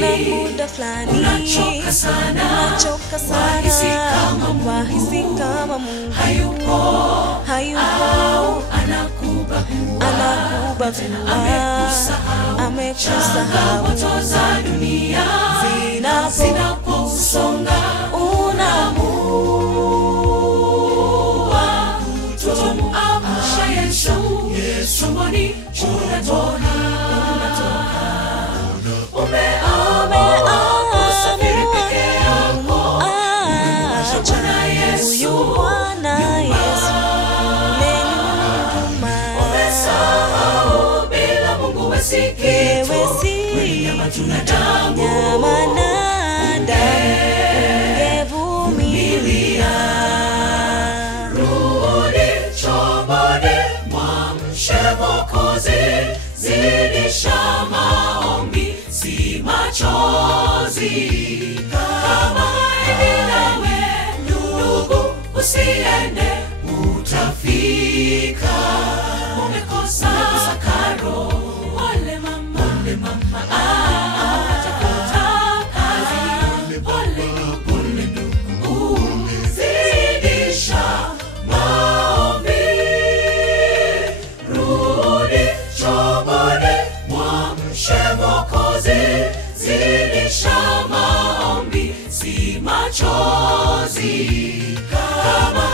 kuna muda fulani unachoka sana, wahisi kama Mungu hayupo, anakuba amekusahau. Changamoto za dunia zinapokusonga, unaamua kutomuamsha Yesu. Tumboni unatoka, umeamua kusafiri peke yako, Bwana Yesu umesahau bila Mungu wesi nyama na damu ungevumilia. Rudi chomboni, mwamshe Mwokozi, zidisha maombi si machozi. Kama nawe ndugu, usiende, utafika. Umekosa karo, ole mama, atakuta kazi, ole ndugu, zidisha maombi. Rudi chomboni, mwamshe Mwokozi, zidisha maombi si machozi. Kama